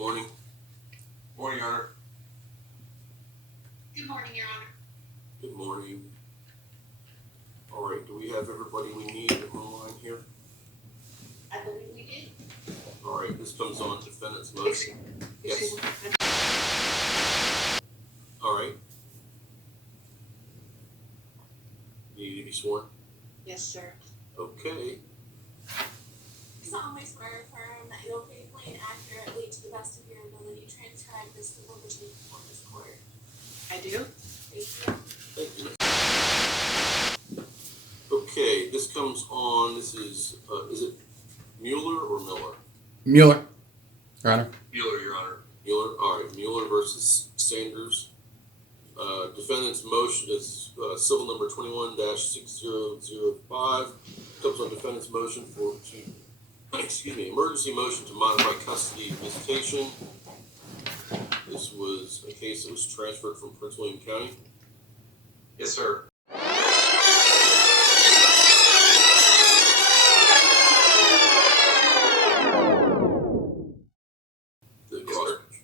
morning. Morning, Your Honor. Good morning, Your Honor. Good morning. All right, do we have everybody we need on the line here? I believe we did. All right, this comes on defendant's motion. Yes. All right. You need to be sworn? Yes, sir. Okay. You solemnly swear or affirm that you will faithfully and accurately, to the best of your ability, transcribe this civil proceeding before this court. I do. Thank you. Thank you. Okay, this comes on, this is it Mueller or Miller? Mueller, Your Honor. Mueller, Your Honor. Mueller, all right, Mueller versus Sanders. Defendant's motion is civil number 21-6005. Comes on defendant's motion emergency motion to modify custody visitation. This was a case that was transferred from Prince William County. Yes, sir. The Yes,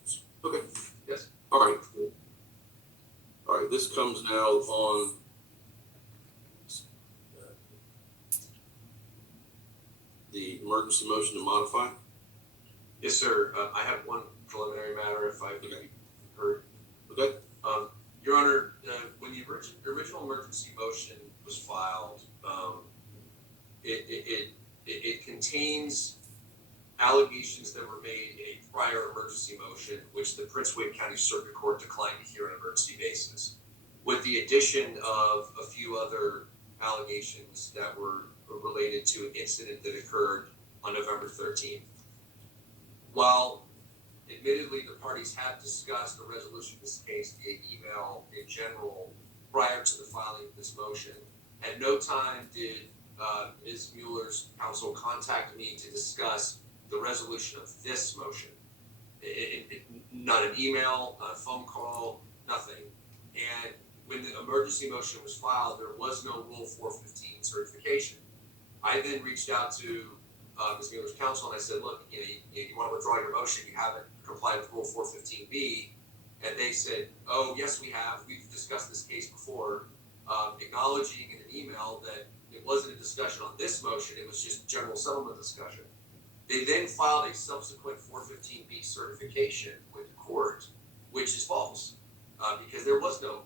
sir. Okay. Yes. All right. All right. This comes now on the emergency motion to modify. Yes, sir. I have one preliminary matter, if I could be heard. Okay. Your Honor, when the original emergency motion was filed, it contains allegations that were made in a prior emergency motion, which the Prince William County Circuit Court declined to hear on an emergency basis, with the addition of a few other allegations that were related to an incident that occurred on November 13th. While admittedly the parties have discussed the resolution of this case via email in general prior to the filing of this motion, at no time did Ms. Mueller's counsel contact me to discuss the resolution of this motion. Not an email, not a phone call, nothing. And when the emergency motion was filed, there was no Rule 415 certification. I then reached out to Ms. Mueller's counsel and I said, look, you want to withdraw your motion, you haven't complied with Rule 415B. And they said, oh, yes, we have. We've discussed this case before, acknowledging in an email that it wasn't a discussion on this motion, it was just general settlement discussion. They then filed a subsequent 415B certification with the court, which is false, because there was no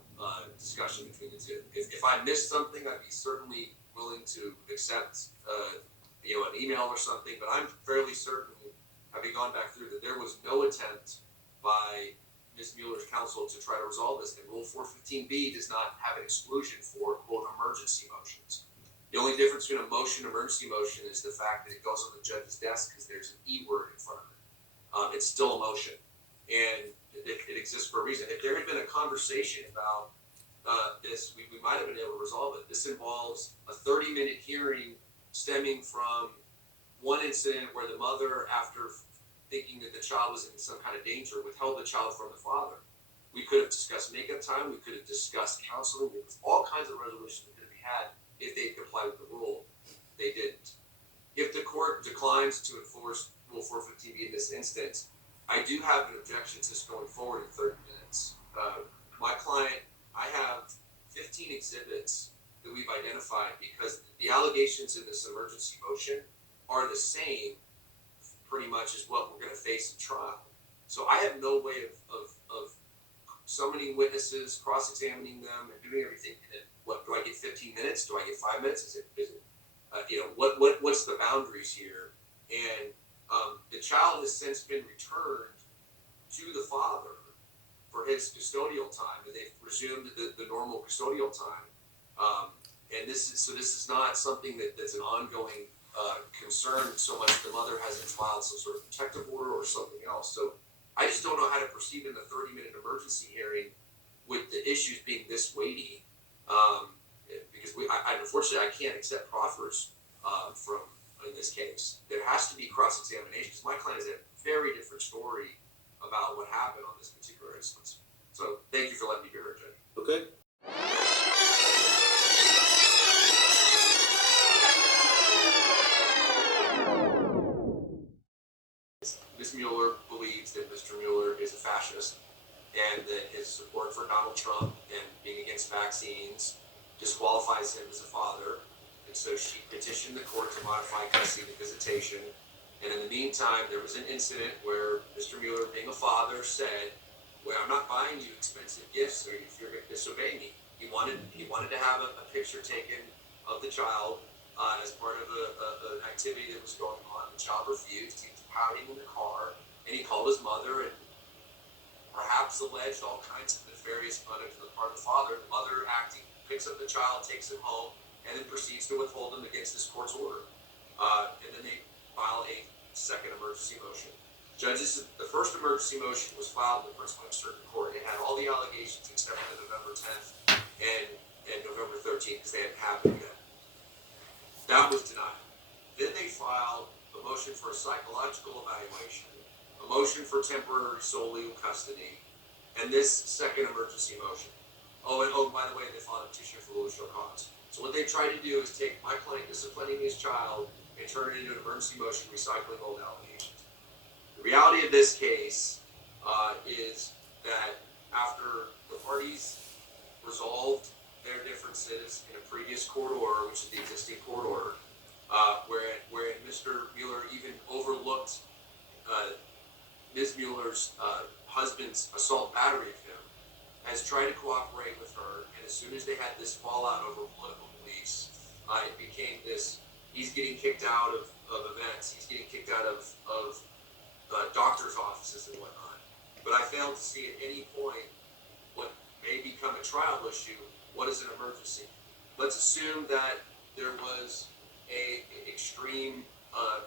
discussion between the two. If I missed something, I'd be certainly willing to accept an email or something, but I'm fairly certain, having gone back through, that there was no attempt by Ms. Mueller's counsel to try to resolve this, and Rule 415B does not have an exclusion for, quote, emergency motions. The only difference between a motion and emergency motion is the fact that it goes on the judge's desk because there's an E word in front of it. It's still a motion, and it exists for a reason. If there had been a conversation about this, we might have been able to resolve it. This involves a 30-minute hearing stemming from one incident where the mother, after thinking that the child was in some kind of danger, withheld the child from the father. We could have discussed makeup time. We could have discussed counseling. There was all kinds of resolutions that could be had if they complied with the rule. They didn't. If the court declines to enforce Rule 415B in this instance, I do have an objection to this going forward in 30 minutes. My client, I have 15 exhibits that we've identified because the allegations in this emergency motion are the same pretty much as what we're going to face in trial. So I have no way of summoning witnesses, cross-examining them, and doing everything. What do I get? 15 minutes? Do I get 5 minutes? Is it what's the boundaries here? And the child has since been returned to the father for his custodial time, and they've resumed the normal custodial time. And this is not something that's an ongoing concern so much. The mother hasn't filed some sort of protective order or something else. So I just don't know how to proceed in the 30-minute emergency hearing with the issues being this weighty. Because unfortunately I can't accept proffers from in this case. There has to be cross-examination. My client has a very different story about what happened on this particular instance. So thank you for letting me be heard, Judge. Okay. Ms. Mueller believes that Mr. fascist, and that his support for Donald Trump and being against vaccines disqualifies him as a father. And so she petitioned the court to modify custody and visitation. And in the meantime, there was an incident where Mr. Mueller, being a father, said, "Well, I'm not buying you expensive gifts or if you're going to disobey me." He wanted to have a picture taken of the child as part of an activity that was going on. The child refused. He was pouting in the car, and he called his mother and perhaps alleged all kinds of nefarious conduct on the part of the father. The mother acting, picks up the child, takes him home, and then proceeds to withhold him against this court's order. And then they file a second emergency motion. Judges, the first emergency motion was filed in the Prince William Circuit Court. It had all the allegations except for the November 10th and November 13th because they hadn't happened yet. That was denied. Then they filed a motion for a psychological evaluation, a motion for temporary sole legal custody, and this second emergency motion. Oh, by the way, they filed a petition for rule of show cause. So what they tried to do is take my client disciplining his child and turn it into an emergency motion recycling old allegations. The reality of this case is that after the parties resolved their differences in a previous court order, which is the existing court order, wherein Mr. Mueller even overlooked Ms. Mueller's husband's assault battery of him, has tried to cooperate with her, and as soon as they had this fallout over political beliefs, it became this, he's getting kicked out of events, he's getting kicked out of doctor's offices and whatnot. But I failed to see at any point what may become a trial issue, what is an emergency. Let's assume that there was a extreme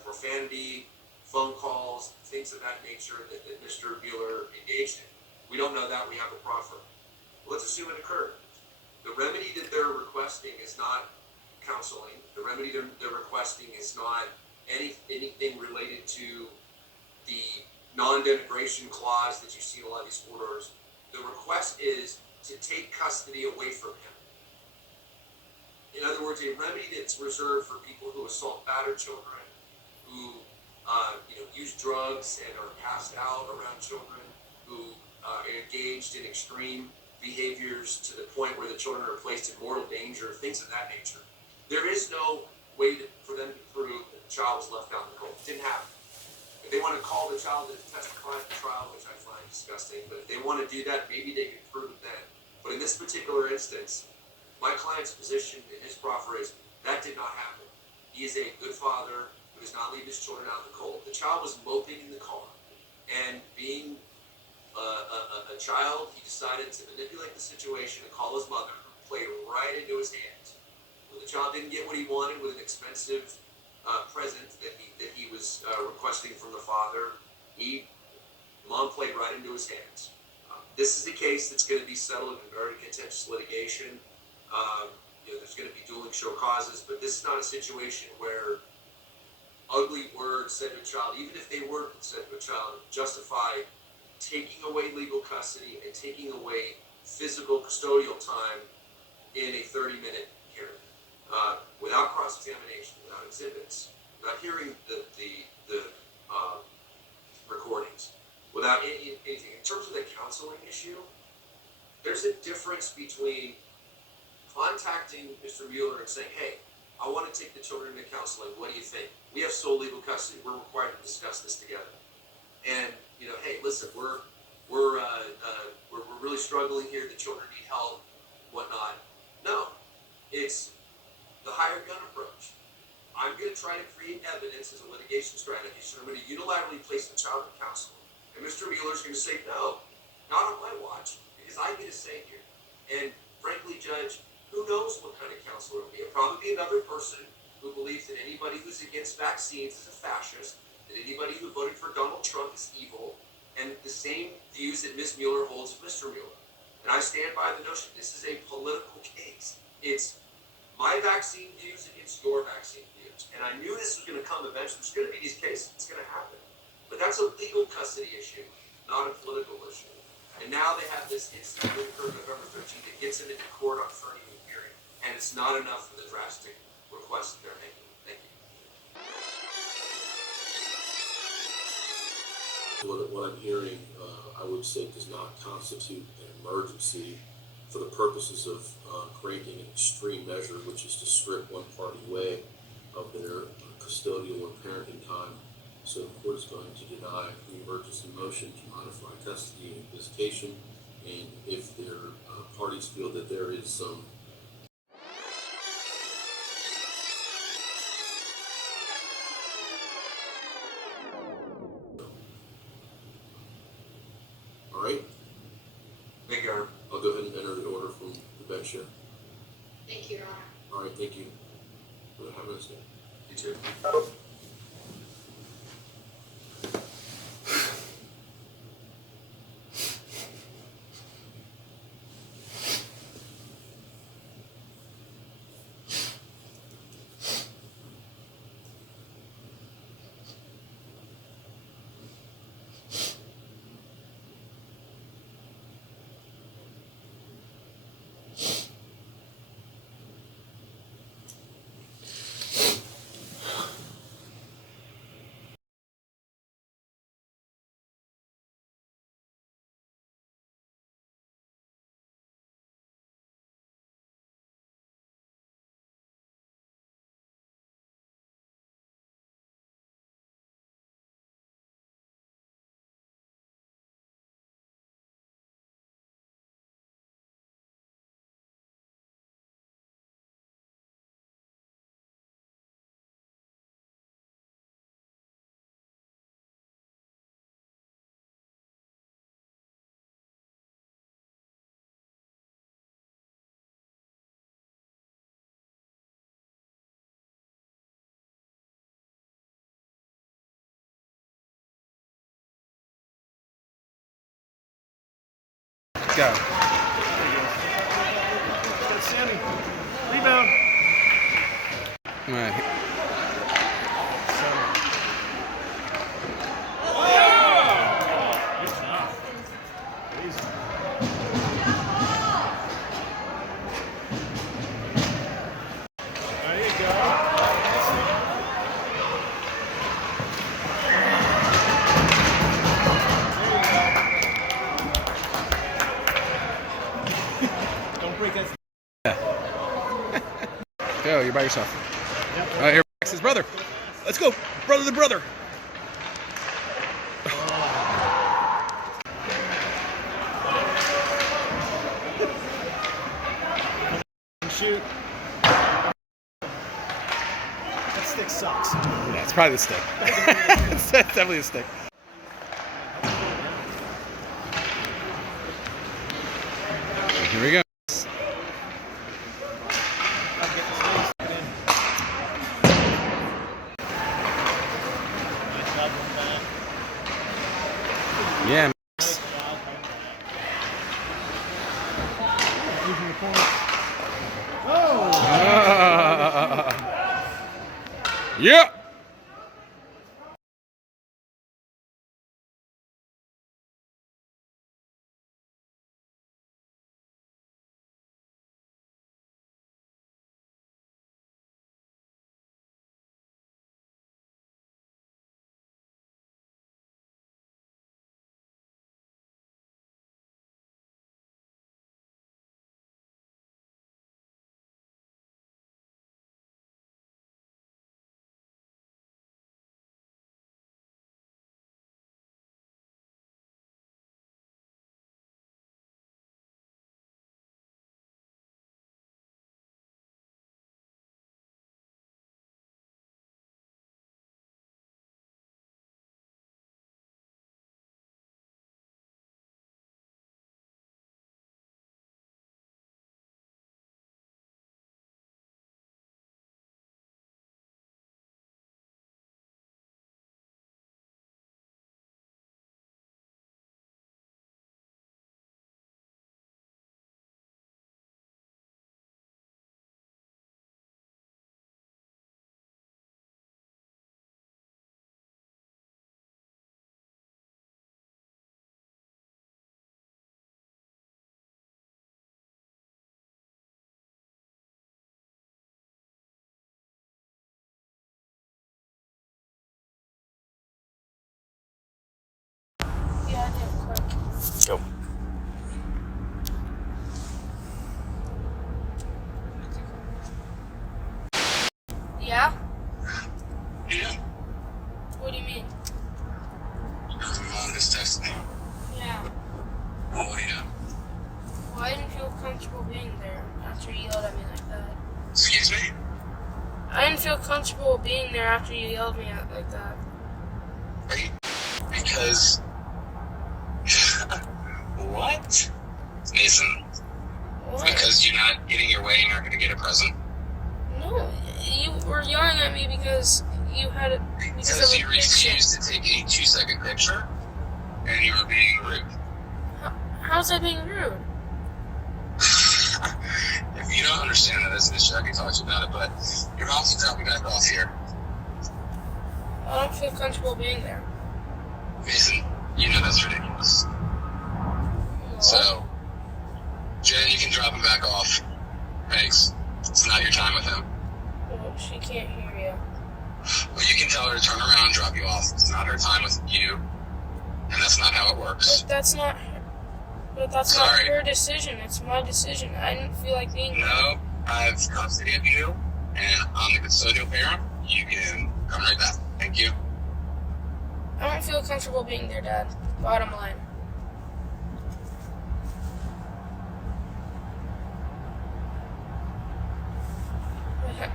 profanity, phone calls, things of that nature that Mr. Mueller engaged in. We don't know that, we have a proffer. Let's assume it occurred. The remedy that they're requesting is not counseling. The remedy they're requesting is not anything related to the non-denigration clause that you see in a lot of these orders. The request is to take custody away from him. In other words, a remedy that's reserved for people who assault battered children, who use drugs and are passed out around children, who are engaged in extreme behaviors to the point where the children are placed in mortal danger, things of that nature. There is no way for them to prove that the child was left out in the cold. It didn't happen. If they want to call the child to testify at the trial, which I find disgusting, but if they want to do that, maybe they can prove it then. But in this particular instance, my client's position in his proffer is that did not happen. He is a good father who does not leave his children out in the cold. The child was moping in the car, and being a child, he decided to manipulate the situation and call his mother, who played right into his hands. When the child didn't get what he wanted with an expensive present that he was requesting from the father, mom played right into his hands. This is a case that's going to be settled in very contentious litigation. There's going to be dueling show causes, but this is not a situation where ugly words said to a child, even if they were said to a child, justify taking away legal custody and taking away physical custodial time in a 30-minute hearing, without cross-examination, without exhibits, without hearing the recordings, without anything. In terms of the counseling issue, there's a difference between contacting Mr. Mueller and saying, "Hey, I want to take the children into counseling. What do you think? We have sole legal custody. We're required to discuss this together." And hey, listen, we're really struggling here. The children need help, whatnot. No, it's the hired gun approach. I'm going to try to create evidence as a litigation strategy, so I'm going to unilaterally place the child in counseling. And Mr. Mueller's going to say, "No, not on my watch, because I get a say here." And frankly, Judge, who knows what kind of counselor it will be? It'll probably be another person who believes that anybody who's against vaccines is a fascist, that anybody who voted for Donald Trump is evil, and the same views that Ms. Mueller holds of Mr. Mueller. And I stand by the notion this is a political case. It's my vaccine views against your vaccine views. And I knew this was going to come eventually. There's going to be these cases. It's going to happen. But that's a legal custody issue, not a political issue. And now they have this incident that occurred November 13th that gets them into court on 30-minute hearing. And it's not enough for the drastic request that they're making. Thank you. What I'm hearing, I I would say does not constitute an emergency for the purposes of granting an extreme measure, which is to strip one party away of their custodial or parenting time. So the court is going to deny the emergency motion to modify custody and visitation, and if their parties feel that there is some all right, Thank you, Your Honor. I'll go ahead and enter the order from the bench here. Thank you, Your Honor. All right, thank you. Have a nice day. You too. Go. Sammy, rebound. All right. Good job. Easy. There you go. Don't break that. Go. You're by yourself. All right. Here, Max's brother. Let's go, brother to brother. Shoot. That stick sucks. Yeah, it's probably the stick. It's definitely a stick. Here we go. Yeah. Max. Yeah. Go. Yeah? Yeah. What do you mean? Mom just texted me. Yeah. Well, what do you know? Well, I didn't feel comfortable being there after you yelled at me like that. Excuse me? I didn't feel comfortable being there after you yelled me at like that. Are you? Because. What? Mason, What? because you're not getting your way and you're not going to get a present? No, you were yelling at me because you had it because Because of you a picture. refused to take a 2-second picture and you were being rude. How's that being rude? If you don't understand that as an issue, I can talk to you about it, but your mom's to drop me back off here. I don't feel comfortable being there. Mason, you know that's ridiculous. No. So, Jen, you can drop him back off. Thanks. It's not your time with him. Well, she can't hear you. Well, you can tell her to turn around and drop you off. It's not her time with you, and that's not how it works. But that's not. But that's Sorry. not her decision. It's my decision. I didn't feel like being there. No, I've custody of you, and I'm the custodial parent. You can come right back. Thank you. I don't feel comfortable being there, Dad. Bottom line.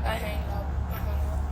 I hang up. I hung up.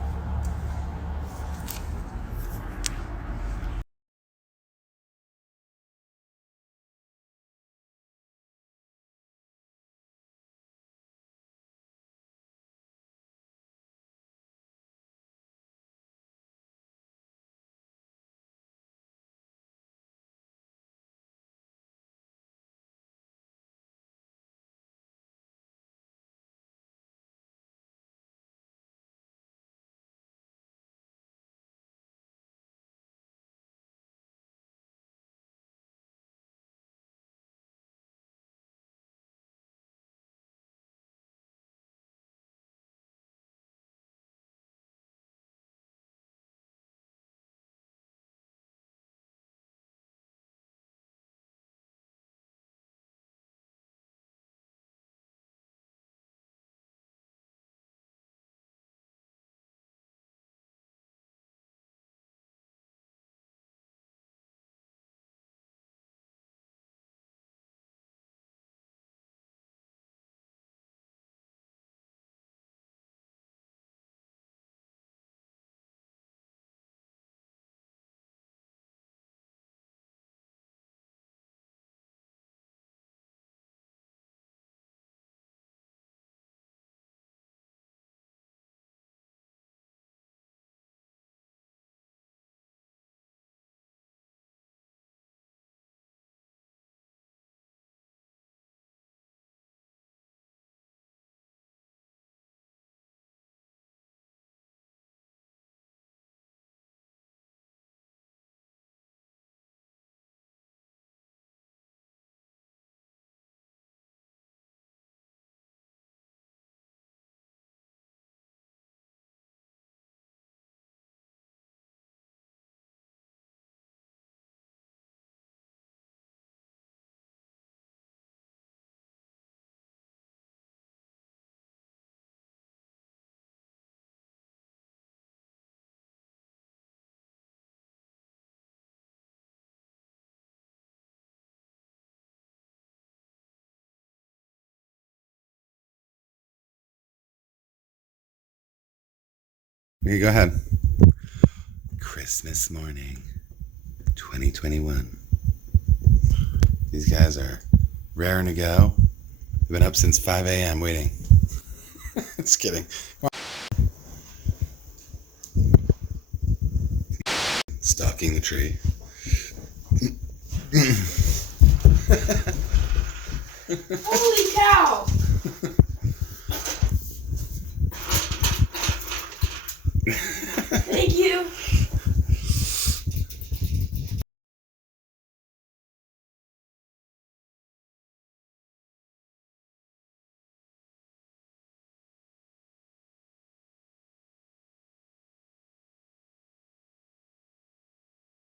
Here, go ahead. Christmas morning, 2021. These guys are raring to go. They've been up since 5 a.m. waiting. Just kidding. Stalking the tree. Holy cow!